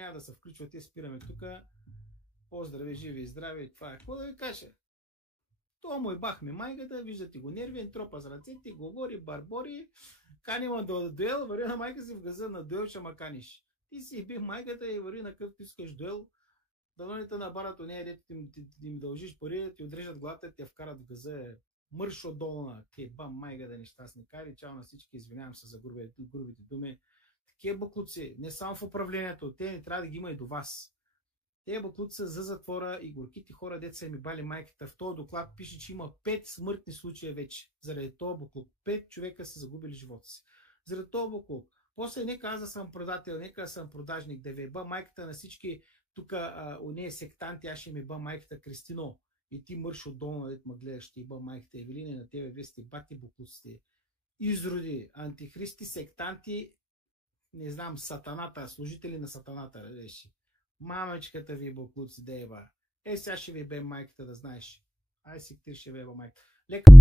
няма да се включвате, спираме тук. Поздрави, живи и здрави, това е. Какво да ви кажа? Това му бахме майката, виждате го нервен, тропа с ръцете, говори, барбори, канима до дуел, върви на майка си в газа на дуел, ще ма каниш. Ти си бих майката и върви на какъвто искаш дуел. Дълните на барато не е, дето им дължиш пари, ти отрежат главата, те вкарат в газа. Мърш отдолу на ба майката нещастни кари. Чао на всички, извинявам се за грубите думи. Такива буклуци, не само в управлението, те не трябва да ги има и до вас. Те буклуци са за затвора и горките хора, деца ми бали майката. В този доклад пише, че има 5 смъртни случая вече. Заради този буклук. 5 човека са загубили живота си. Заради този буклук. После нека аз да съм продател, нека да съм продажник, да ви еба майката на всички тук уния сектанти, аз ще ми еба майката Кристино. И ти мърш отдолу, дето ме гледаш, ще еба майката Евелина, на тебе вие сте бати буклуците. Изроди, антихристи, сектанти, не знам, сатаната, служители на сатаната, реши. Мамечката ви буклуци, дееба. Сега ще ви бе майката, да знаеш. Ай си ти ще ви еба майката. Лека.